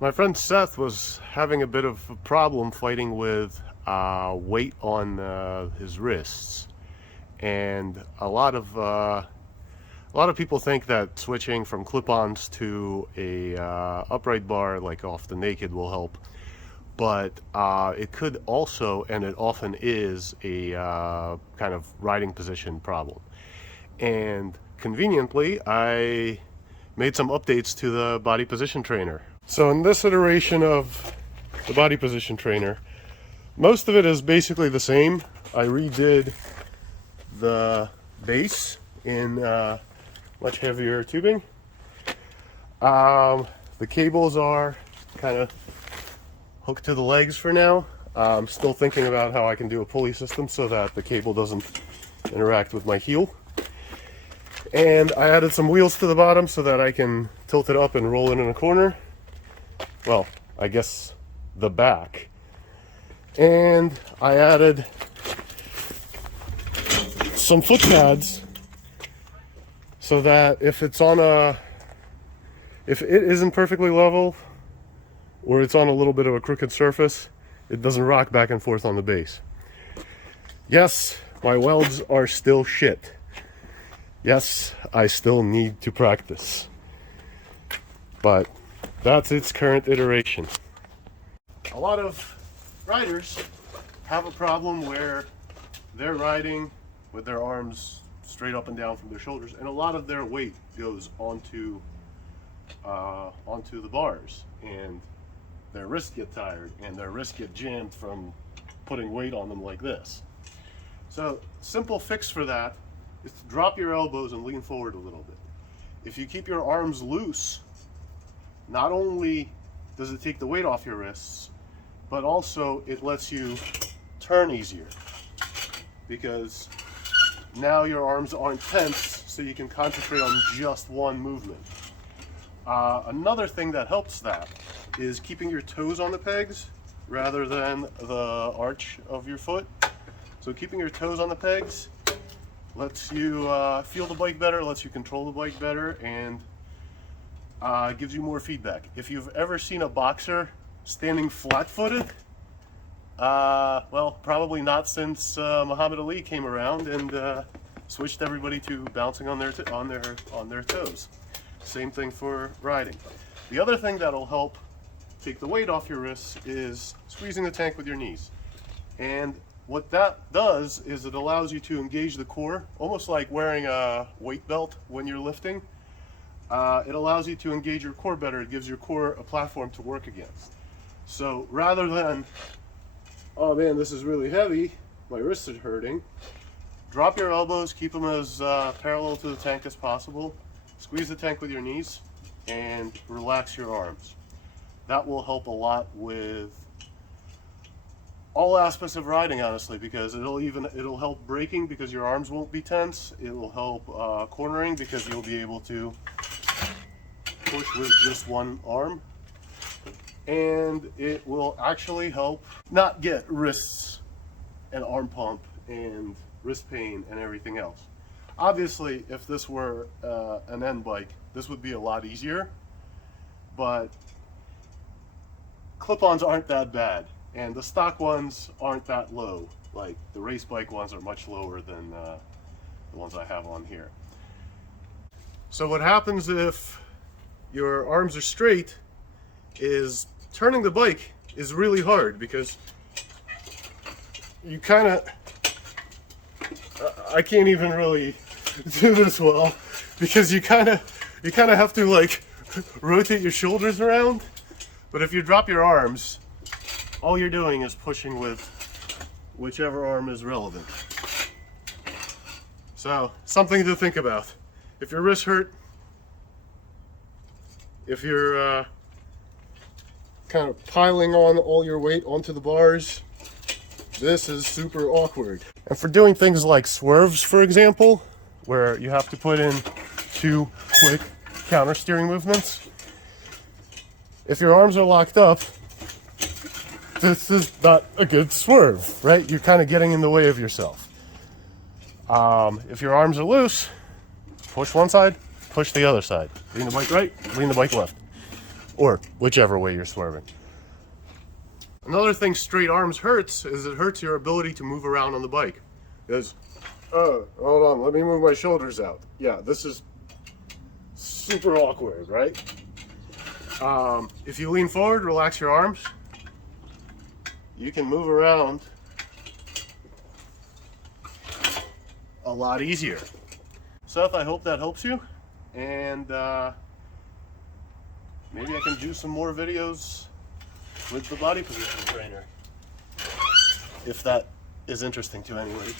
My friend Seth was having a bit of a problem fighting with weight on his wrists, and a lot of people think that switching from clip-ons to a upright bar, like off the naked, will help. But it could also, and it often is, a kind of riding position problem. And conveniently, I made some updates to the body position trainer. So in this iteration of the body position trainer, most of it is basically the same. I redid the base in much heavier tubing. The cables are kind of hooked to the legs for now. I'm still thinking about how I can do a pulley system so that the cable doesn't interact with my heel. And I added some wheels to the bottom so that I can tilt it up and roll it in a corner. Well, I guess the back. And I added some foot pads so that if it isn't perfectly level or it's on a little bit of a crooked surface, it doesn't rock back and forth on the base. Yes, my welds are still shit. Yes, I still need to practice. But that's its current iteration. A lot of riders have a problem where they're riding with their arms straight up and down from their shoulders, and a lot of their weight goes onto the bars, and their wrists get tired and their wrists get jammed from putting weight on them like this. So, simple fix for that is to drop your elbows and lean forward a little bit. If you keep your arms loose, not only does it take the weight off your wrists, but also it lets you turn easier, because now your arms aren't tense, so you can concentrate on just one movement. Another thing that helps that is keeping your toes on the pegs rather than the arch of your foot. So keeping your toes on the pegs lets you feel the bike better, lets you control the bike better, and gives you more feedback. If you've ever seen a boxer standing flat-footed, well, probably not since Muhammad Ali came around and switched everybody to bouncing on their toes. Same thing for riding. The other thing that'll help take the weight off your wrists is squeezing the tank with your knees. And what that does is it allows you to engage the core, almost like wearing a weight belt when you're lifting. It allows you to engage your core better. It gives your core a platform to work against. So rather than, oh man, this is really heavy, my wrists are hurting, drop your elbows, keep them as parallel to the tank as possible, squeeze the tank with your knees, and relax your arms. That will help a lot with all aspects of riding, honestly, because it'll help braking because your arms won't be tense. It will help cornering because you'll be able to push with just one arm, and it will actually help not get wrists and arm pump and wrist pain and everything else. Obviously, if this were an N bike, this would be a lot easier, but clip-ons aren't that bad, and the stock ones aren't that low. Like the race bike ones are much lower than the ones I have on here. So what happens if your arms are straight is turning the bike is really hard, because you kind of, I can't even really do this well, because you kind of have to like rotate your shoulders around. But if you drop your arms, all you're doing is pushing with whichever arm is relevant. So, something to think about. If your wrists hurt, if you're kind of piling on all your weight onto the bars, this is super awkward. And for doing things like swerves, for example, where you have to put in 2 quick counter steering movements, if your arms are locked up, this is not a good swerve, right? You're kind of getting in the way of yourself. If your arms are loose, push one side, push the other side. Lean the bike right, lean the bike left. or whichever way you're swerving. Another thing straight arms hurts is it hurts your ability to move around on the bike. Because, hold on, let me move my shoulders out. Yeah, this is super awkward, right? If you lean forward, relax your arms, you can move around a lot easier. Seth, I hope that helps you, and maybe I can do some more videos with the body position trainer, if that is interesting to anybody.